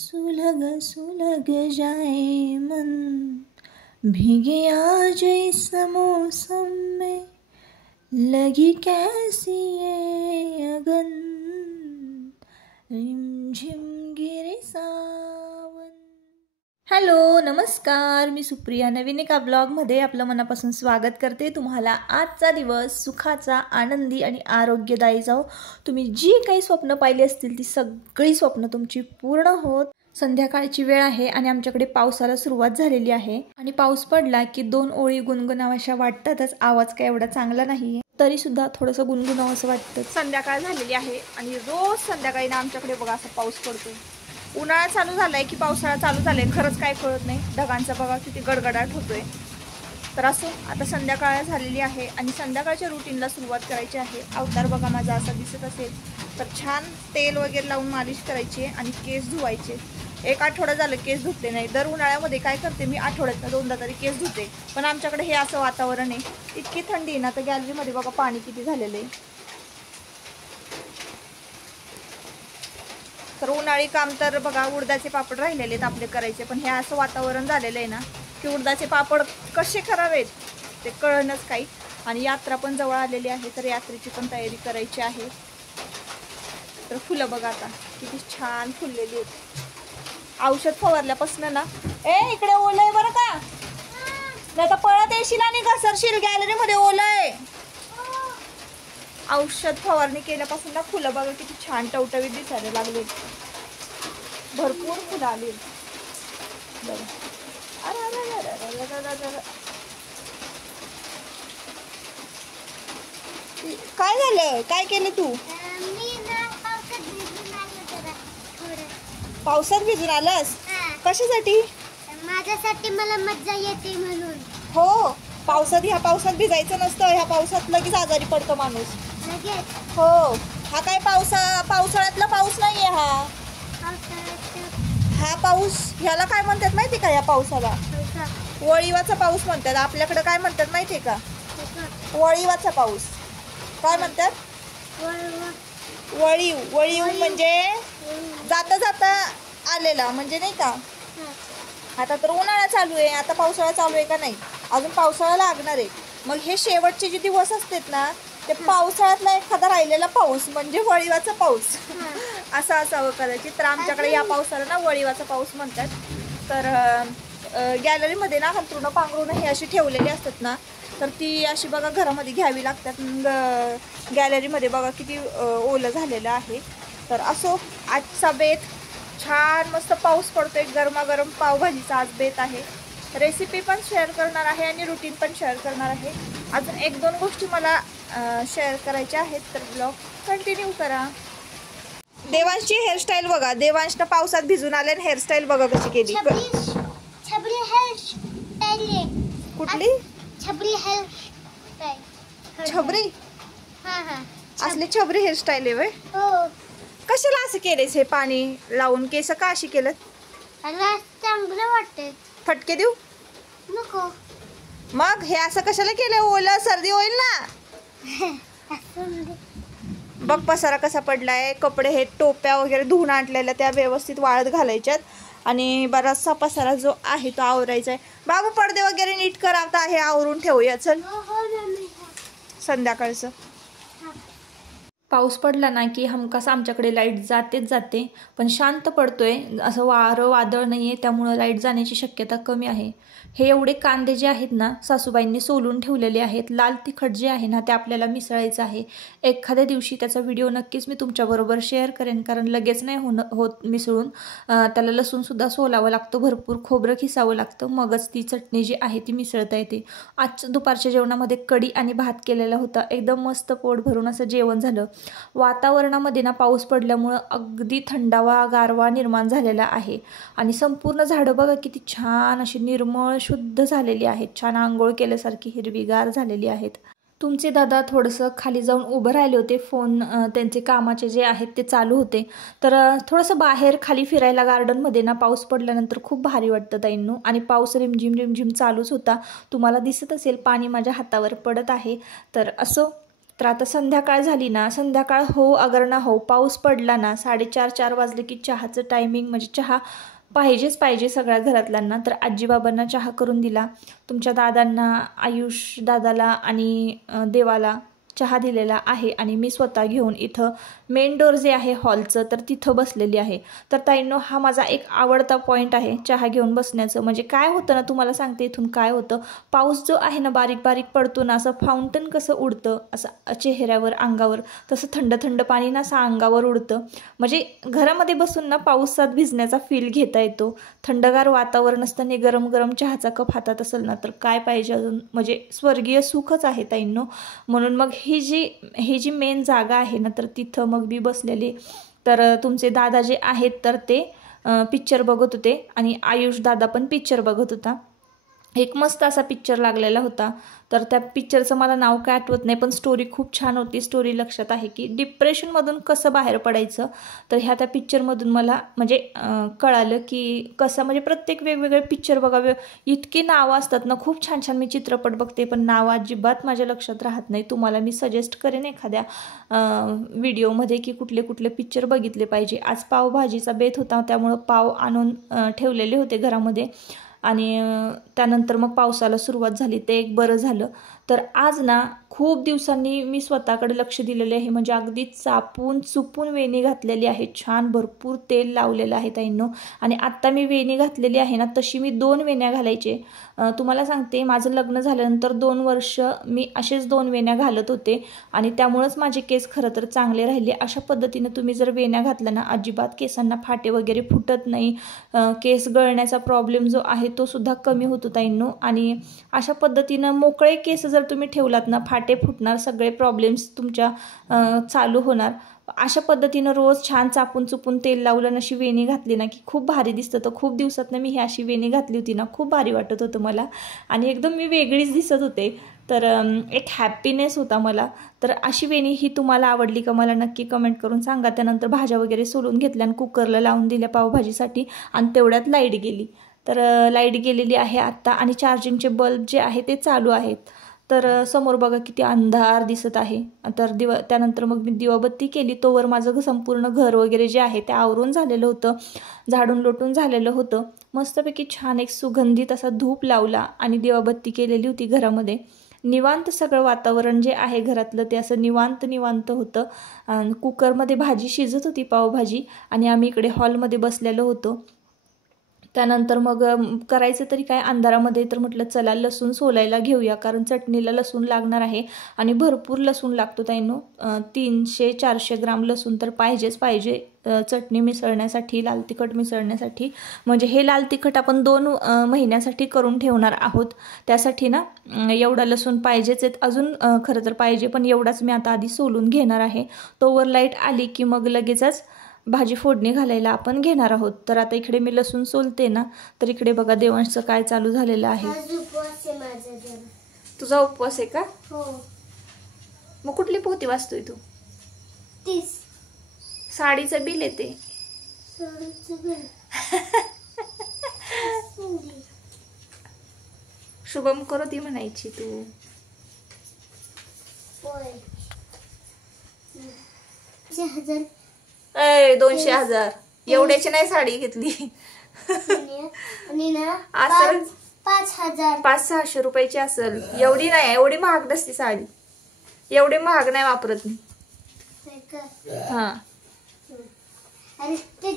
सुलग सुलग जाए मन, भीगे आज इस मौसम में, लगी कैसी ये अगन, रिमझिम गिरे सावन. हॅलो नमस्कार, मी सुप्रिया नवीन एका ब्लॉगमध्ये आपलं मनापासून स्वागत करते. तुम्हाला आजचा दिवस सुखाचा, आनंदी आणि आरोग्यदायी जाओ. तुम्ही जी काही स्वप्न पाहिली असतील ती सगळी स्वप्न तुमची पूर्ण होत. संध्याकाळची वेळ आहे आणि आमच्याकडे पावसाला सुरुवात झालेली आहे आणि पाऊस पडला की 2 ओळी गुणगुणाव्याशा वाटतातच. आवाज काय एवढा चांगला नाहीये तरी सुद्धा थोडंसं गुणगुणावं असं वाटतं. संध्याकाळ झालेली आहे आणि रोज संध्याकाळी ना आमच्याकडे बघा असा पाऊस पडतो. उन्हाळा चालू झालाय की पावसाळा चालू झालाय खरंच काय कळत नाही. ढगांचा बघा किती गडगडाट होतोय. तर असो, आता संध्याकाळ झालेली आहे आणि संध्याकाळच्या रुटीनला सुरुवात करायची आहे. अवतार बघा माझा असा दिसत असेल तर छान तेल वगैरे लावून मालिश करायची आणि केस धुवायचे. 1 आठवडा झालं केस धुतले नाही. दर उन्हाळ्यामध्ये काय करते मी, आठवड्यातनं 2दा तरी केस धुते. पण आमच्याकडे हे असं वातावरण आहे, इतकी थंडी आहे ना. तर गॅलरीमध्ये बघा पाणी किती झालेलं आहे. तर उन्हाळी काम तर बघा उडदाचे पापड राहिलेले आहेत आपले करायचे. पण हे असं वातावरण झालेलं आहे ना की उडदाचे पापड कसे करावेत ते कळणच काही. आणि यात्रा पण जवळ आलेली आहे तर यात्रेची पण तयारी करायची आहे. तर फुलं बघा आता किती छान फुललेली आहेत. औषध फवारल्यापासून ना इकडे ओलं आहे बरं का, नाही तर पळत येशील आणि घसरशील. गॅलरीमध्ये ओलं आहे. औषध फवारणी केल्यापासून ना फुलं बघा किती छान टवटवीत दिसायला लागले. भरपूर फुलं आली बघा. काय झालं, काय केलं तू? पावसात भिजून आलास? कशासाठी? माझ्यासाठी, मला मज्जा येते म्हणून. हो, पावसात, ह्या पावसात भिजायचं नसतं. ह्या पावसात लगेच आजारी पडतो माणूस. हो, हा काय पावसाळ्यातला पाऊस नाहीये. हा पाऊस, ह्याला काय म्हणतात माहिती का? या पावसाला वळीवाचा पाऊस म्हणतात. आपल्याकडे काय म्हणतात माहितीये का? वळीवाचा पाऊस. काय म्हणतात? वळीव. वळीव म्हणजे जाता जाता आलेला, म्हणजे नाही का. आता तर उन्हाळा चालू आहे, आता पावसाळा चालू आहे का नाही? अजून पावसाळा लागणार आहे. मग हे शेवटचे जे दिवस असतात ना ते पावसाळ्यातला एखादा राहिलेला पाऊस म्हणजे वळीवाचा पाऊस असं असावं करायची. तर आमच्याकडे या पावसाला ना वळीवाचा पाऊस म्हणतात. तर गॅलरीमध्ये ना अंथरुणं पांघरुणं हे अशी ठेवलेली असतात ना, तर ती अशी बघा घरामध्ये घ्यावी लागतात. गॅलरीमध्ये बघा किती ओलं झालेलं आहे. तर असो, आजचा बेत छान मस्त पाऊस पडतोय, गरमागरम पावभाजीचा आज बेत आहे. रेसिपी पण शेअर करणार आहे आणि रुटीन पण शेअर करणार आहे. अजून 1-2 गोष्टी मला शेअर करायच्या आहेत. तर ब्लॉग कंटिन्यू करा. देवांशची हेअरस्टाईल बघा. देवांशनं पावसात भिजून आले आणि हेअरस्टाईल बघा कशी केली. छबरी हेअरस्टाईल. कुठली छबरी हेअरस्टाईल? छबरी? हां, असली छबरी हेअरस्टाईल आहे व्हय? हो. कशाला असं केलेस? हे पाणी लावून केस का अशी केलं? चांगलं वाटतंय. फटके देऊ नको. मग हे असं कशाला केलं? ओलं सर्दी होईल ना. बघ पसारा कसा पडलाय. कपडे हे टोप्या वगैरे धुवून आणलेल्या त्या व्यवस्थित वाळत घालायच्यात आणि बराचसा पसारा जो आहे तो आवरायचा आहे. बाबू पडदे वगैरे नीट कर. आता हे आवरून ठेवूया. चल, संध्याकाळचं. पाऊस पडला ना की हमखास आमच्याकडे लाईट जातेच जाते. पण शांत पडतोय, असं वारं वादळ नाही आहे, त्यामुळं लाईट जाण्याची शक्यता कमी आहे. हे एवढे कांदे जे आहेत ना सासूबाईंनी सोलून ठेवलेले आहेत. लाल तिखट जे आहे ना ते आपल्याला मिसळायचं आहे. एखाद्या दिवशी त्याचा व्हिडिओ नक्कीच मी तुमच्याबरोबर शेअर करेन, कारण लगेच नाही होत मिसळून. त्याला लसूणसुद्धा सोलावं लागतं, भरपूर खोबरं खिसावं लागतं, मगच ती चटणी जी आहे ती मिसळता येते. आज दुपारच्या जेवणामध्ये कढी आणि भात केलेला होता. एकदम मस्त पोट भरून असं जेवण झालं. वातावरणामध्ये ना पाऊस पडल्यामुळं अगदी थंडावा गारवा निर्माण झालेला आहे आणि संपूर्ण झाडं बघा किती छान अशी निर्मळ शुद्ध झालेली आहेत. छान आंघोळ केल्यासारखी हिरवीगार झालेली आहेत. तुमचे दादा थोडंसं खाली जाऊन उभं राहिले होते. फोन त्यांचे कामाचे जे आहेत ते चालू होते. तर थोडंसं बाहेर खाली फिरायला गार्डनमध्ये ना पाऊस पडल्यानंतर खूप भारी वाटतं ताईंनो. आणि पाऊस रिमझिम रिमझिम चालूच होता. तुम्हाला दिसत असेल पाणी माझ्या हातावर पडत आहे. तर असो, तर आता संध्याकाळ झाली ना, संध्याकाळ हो अगर ना हो, पाऊस पडला ना, 4:30 वाजले की चहाचं टायमिंग, म्हणजे चहा पाहिजे सगळ्या घरातल्यांना. तर आजीबाबांना चहा करून दिला, तुमच्या दादांना, आयुष दादाला आणि देवाला चहा दिलेला आहे. आणि मी स्वतः घेऊन इथं मेन डोर जे आहे हॉलचं, तर तिथं बसलेली आहे. तर ताईंनो, हा माझा एक आवडता पॉईंट आहे चहा घेऊन बसण्याचं. म्हणजे काय होतं ना, तुम्हाला सांगते इथून काय होतं. पाऊस जो आहे ना, बारीक बारीक पडतो ना, असं फाउंटन कसं उडतं असं चेहऱ्यावर, अंगावर, तसं थंड थंड पाणी ना असं अंगावर उडतं. म्हणजे घरामध्ये बसून ना पावसात भिजण्याचा फील घेता येतो. थंडगार वातावरण असताना गरम गरम चहाचा कप हातात असेल ना, तर काय पाहिजे अजून. म्हणजे स्वर्गीय सुखच आहे ताईंनो. म्हणून मग ही जी मेन जागा आहे ना, तर तिथं मग मी बसलेली. तर तुमचे दादा जे आहेत तर ते पिक्चर बघत होते आणि आयुष दादा पण पिक्चर बघत होता. एक मस्त असा पिक्चर लागलेला होता. तर त्या पिक्चरचं मला नाव काय आठवत नाही, पण स्टोरी खूप छान होती. स्टोरी लक्षात आहे की डिप्रेशनमधून कसं बाहेर पडायचं. तर त्या पिक्चरमधून मला म्हणजे कळालं की कसं, म्हणजे प्रत्येक वेगवेगळे पिक्चर बघावे, इतकी नावं असतात ना, खूप छान छान. मी चित्रपट बघते पण नावं अजिबात माझ्या लक्षात राहत नाही. तुम्हाला मी सजेस्ट करेन एखाद्या व्हिडिओमध्ये की कुठले कुठले पिक्चर बघितले पाहिजे. आज पावभाजीचा बेत होता, त्यामुळं पाव आणून ठेवलेले होते घरामध्ये. आणि त्यानंतर मग पावसाला सुरुवात झाली, ते एक बरं झालं. तर आज ना खूप दिवसांनी मी स्वतःकडे लक्ष दिलेले आहे. म्हणजे अगदी चापून चुपून वेणी घातलेली आहे, छान भरपूर तेल लावलेलं आहे ताईंनो. आणि आत्ता मी वेणी घातलेली आहे ना, तशी मी 2 वेण्या घालायचे. तुम्हाला सांगते, माझं लग्न झाल्यानंतर 2 वर्ष मी असेच 2 वेण्या घालत होते आणि त्यामुळंच माझे केस खरं तर चांगले राहिले. अशा पद्धतीनं तुम्ही जर वेण्या घातल्या ना, अजिबात केसांना फाटे वगैरे फुटत नाही. केस गळण्याचा प्रॉब्लेम जो आहे तो सुद्धा कमी होतो ताईंनो. आणि अशा पद्धतीनं मोकळे केस जर तुम्ही ठेवलात ना, फाटे फुटणार, सगळे प्रॉब्लेम्स तुमच्या चालू होणार. अशा पद्धतीनं रोज छान चापून चुपून तेल लावलं, अशी वेणी घातली ना की खूप भारी दिसतं. तर खूप दिवसात मी ही अशी वेणी घातली होती ना, खूप भारी वाटत होतं मला आणि एकदम मी वेगळीच दिसत होते. तर एक हॅपीनेस होता मला. तर अशी वेणी ही तुम्हाला आवडली का मला नक्की कमेंट करून सांगा. त्यानंतर भाज्या वगैरे सोलून घेतल्या आणि कुकरला लावून दिल्या पावभाजीसाठी आणि तेवढ्यात लाईट गेली. तर लाईट गेलेली आहे आत्ता आणि चार्जिंगचे बल्ब जे आहे ते चालू आहेत. तर समोर बघा किती अंधार दिसत आहे. तर त्यानंतर मग मी दिवाबत्ती केली. तोवर माझं संपूर्ण घर वगैरे जे आहे ते आवरून झालेलं होतं, झाडून लोटून झालेलं होतं. मस्तपैकी छान एक सुगंधित असा धूप लावला आणि दिवाबत्ती केलेली होती घरामध्ये. निवांत सगळं वातावरण जे आहे घरातलं ते असं निवांत होतं. कुकरमध्ये भाजी शिजत होती, पावभाजी, आणि आम्ही इकडे हॉलमध्ये बसलेलो होतो. त्यानंतर मग करायचं तरी काय अंधारामध्ये, तर म्हटलं चला लसूण सोलायला घेऊया, कारण चटणीला लसूण लागणार आहे आणि भरपूर लसूण लागतो ताईंनो. 300-400 ग्राम लसूण तर पाहिजे चटणी मिसळण्यासाठी, लाल तिखट मिसळण्यासाठी. म्हणजे हे लाल तिखट आपण 2 महिन्यासाठी करून ठेवणार आहोत. त्यासाठी ना एवढा लसूण पाहिजेच आहेत. अजून खरं तर पाहिजे, पण एवढाच मी आता आधी सोलून घेणार आहे. तोवर लाईट आली की मग लगेचच भाजी फोडणी घालायला आपण घेणार आहोत. तर आता इकडे मी लसूण सोलते ना, तर इकडे बघा देवांशचं काय चालू झालेलं आहे. तुझा उपवास आहे का? हो. मग कुठली पोथी वाचतोय तू? 30. साडीचं बिल येते. शुभम करोती म्हणायची तू. 200,000 एवढ्याची नाही साडी घेतली. आणि ना 5,000 500-600 रुपयाची असेल. एवढी नाही, एवढी महाग नसती साडी. एवढी महाग नाही वापरत मी. हा. आणि ते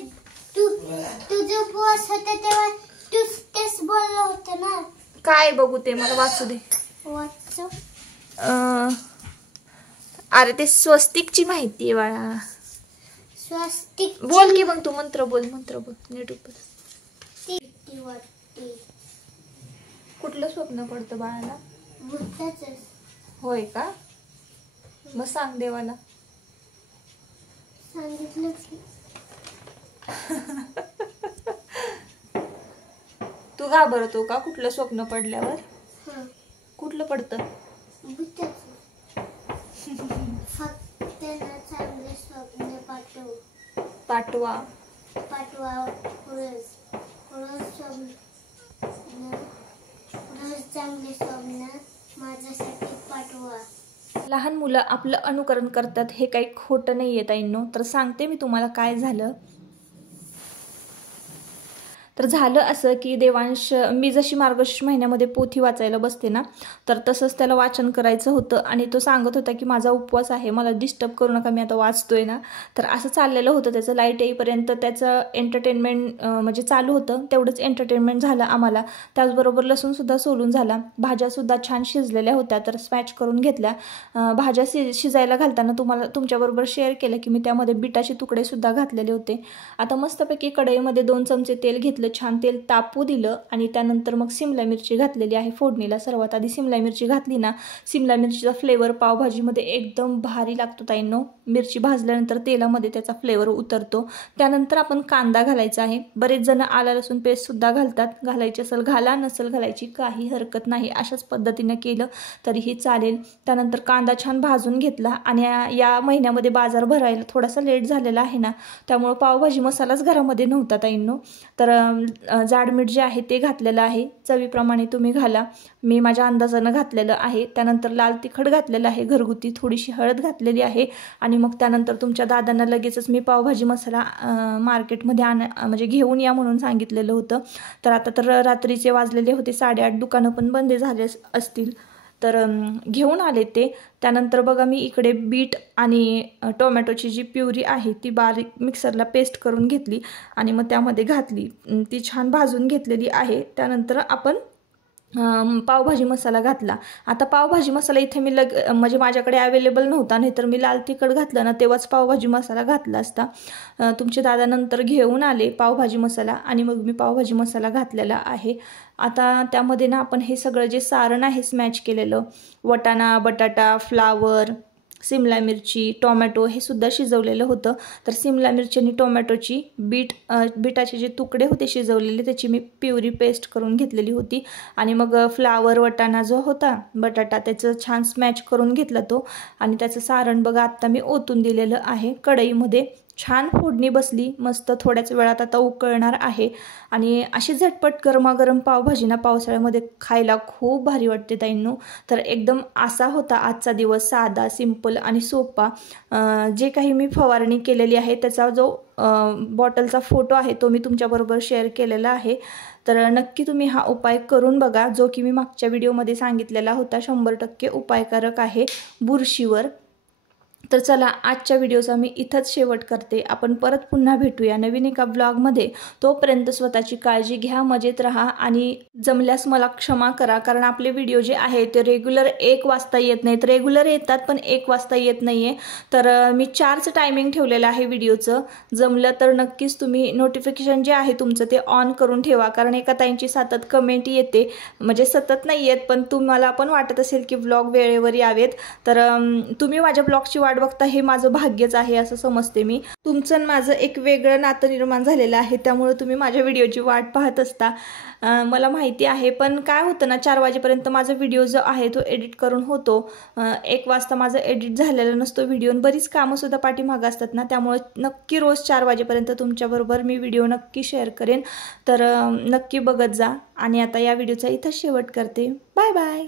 तुझं उपवास होता तेव्हा तू तेच बोललं होतं ना. काय बघू ते, मला वाचू दे. वाचू. अरे ते स्वस्तिकची माहिती आहे बाळा. स्वस्तिक बोल की मग तू, मंत्र बोल नीट उपर. कुठलं स्वप्न पडतं बाळाला? भूताचं. होय का? मग सांग देवाला. सांगितलं की. तू घाबरतो का कुठलं स्वप्न पडल्यावर? कुठलं पडतं? भूताचं. फक्त ना चांगले स्वप्न पाठवा. रोज चांगले स्वप्न माझ्यासाठी पाठवा. लहान मुलं आपलं अनुकरण करतात हे काही खोटं नाही आहे ताईंनो. तर सांगते मी तुम्हाला काय झालं. तर झालं असं की देवांश, मी जशी मार्गशीर्ष महिन्यामध्ये पोथी वाचायला बसते ना, तर तसंच त्याला वाचन करायचं होतं आणि तो सांगत होता की माझा उपवास आहे, मला डिस्टर्ब करू नका, मी आता वाचतोय ना. तर असं चाललेलं होतं त्याचं. लाईट येईपर्यंत त्याचं एंटरटेनमेंट म्हणजे चालू होतं, तेवढंच एंटरटेनमेंट झालं आम्हाला. त्याचबरोबर लसूणसुद्धा सोलून झाला, भाज्यासुद्धा छान शिजलेल्या होत्या, तर स्मॅच करून घेतल्या. भाज्या शिजायला घालताना तुमच्याबरोबर शेअर केलं की मी त्यामध्ये बिटाचे तुकडेसुद्धा घातलेले होते. आता मस्तपैकी कढईमध्ये 2 चमचे तेल घेतलं, छान तेल तापू दिलं आणि त्यानंतर मग सिमला मिरची घातलेली आहे फोडणीला. सर्वात आधी सिमला मिरची घातली ना, सिमला मिरचीचा फ्लेवर पावभाजीमध्ये एकदम भारी लागतो ताईंनो. मिरची भाजल्यानंतर तेलामध्ये त्याचा फ्लेवर उतरतो. त्यानंतर आपण कांदा घालायचा आहे. बरेच जण आला लसूण पेस्टसुद्धा घालतात, घालायची असेल घाला, नसेल घालायची काही हरकत नाही, अशाच पद्धतीने केलं तरीही चालेल. त्यानंतर कांदा छान भाजून घेतला आणि या महिन्यामध्ये बाजार भरायला थोडासा लेट झालेला आहे ना, त्यामुळे पावभाजी मसालाच घरामध्ये नव्हता ताईंनो. तर जाड मीठ जे आहे ते घातलेलं आहे, चवीप्रमाणे तुम्ही घाला, मी माझ्या अंदाजानं घातलेलं आहे. त्यानंतर लाल तिखट घातलेलं आहे घरगुती, थोडीशी हळद घातलेली आहे आणि मग त्यानंतर तुमच्या दादांना लगेचच मी पावभाजी मसाला मार्केटमध्ये म्हणजे घेऊन या म्हणून सांगितलेलं होतं. तर आता तर रात्रीचे वाजलेले होते 8:30, दुकानं पण बंद झाले असतील, तर घेऊन आले ते. त्यानंतर बघा मी इकडे बीट आणि टोमॅटोची जी प्युरी आहे ती बारीक मिक्सरला पेस्ट करून घेतली आणि मग त्यामध्ये घातली, ती छान भाजून घेतलेली आहे. त्यानंतर आपण पावभाजी मसाला घातला. आता पावभाजी मसाला इथे मी म्हणजे माझ्याकडे अवेलेबल नव्हता, नाहीतर मी लाल तिखट घातलं ना तेव्हाच पावभाजी मसाला घातला असता. तुमचे दादा नंतर घेऊन आले पावभाजी मसाला आणि मग मी पावभाजी मसाला घातलेला आहे. आता त्यामध्ये ना आपण हे सगळं जे सारण आहे स्मॅच केलेलं, वटाणा, बटाटा, फ्लावर, सिमला मिरची, टोमॅटो हे सुद्धा शिजवलेलं होतं. तर सिमला मिरची आणि टोमॅटोची बीटाचे जे तुकडे होते शिजवलेले त्याची मी प्युरी पेस्ट करून घेतलेली होती आणि मग फ्लावर, वटाणा जो होता, बटाटा, त्याचं छान स्मॅच करून घेतला तो आणि त्याचं सारण बघा आत्ता मी ओतून दिलेलं आहे कढईमध्ये. छान फोडणी बसली मस्त, थोड्याच वेळात आता उकळणार आहे आणि अशी झटपट गरमागरम पावभाजी ना पावसाळ्यामध्ये खायला खूप भारी वाटते ताईंनो. तर एकदम असा होता आजचा दिवस, साधा, सिंपल आणि सोपा. जे काही मी फवारणी केलेली आहे त्याचा जो बॉटलचा फोटो आहे तो मी तुमच्याबरोबर शेअर केलेला आहे. तर नक्की तुम्ही हा उपाय करून बघा, जो की मी मागच्या व्हिडिओमध्ये सांगितलेला होता, 100% उपायकारक आहे बुरशीवर. तर चला आजच्या व्हिडिओचा मी इथंच शेवट करते. आपण परत पुन्हा भेटूया नवीन एका ब्लॉगमध्ये. तोपर्यंत स्वतःची काळजी घ्या, मजेत राहा आणि जमल्यास मला क्षमा करा, कारण आपले व्हिडिओ जे आहे ते रेग्युलर 1 वाजता येत नाहीत. रेग्युलर येतात पण 1 वाजता येत नाही आहे. तर मी 4चं टायमिंग ठेवलेलं आहे व्हिडिओचं. जमलं तर नक्कीच तुम्ही नोटिफिकेशन जे आहे तुमचं ते ऑन करून ठेवा, कारण एका ताईंची सतत कमेंट येते, म्हणजे सतत नाही येत पण तुम्हाला पण वाटत असेल की ब्लॉग वेळेवर यावेत. तर तुम्ही माझ्या ब्लॉगची वाट बघता हे माझं भाग्यच आहे असं समजते मी. तुमचं माझं एक वेगळं नातं निर्माण झालेलं आहे, त्यामुळे तुम्ही माझ्या व्हिडिओची वाट पाहत असता, मला माहिती आहे. पण काय होतं ना, 4 वाजेपर्यंत माझा व्हिडिओ जो आहे तो एडिट करून होतो. 1 वाजता माझं एडिट झालेला नसतो व्हिडिओ, बरीच कामंसुद्धा पाठीमागं असतात ना, त्यामुळे नक्की रोज 4 वाजेपर्यंत तुमच्याबरोबर मी व्हिडिओ नक्की शेअर करेन. तर नक्की बघत जा आणि आता या व्हिडिओचा इथंच शेवट करते. Bye bye.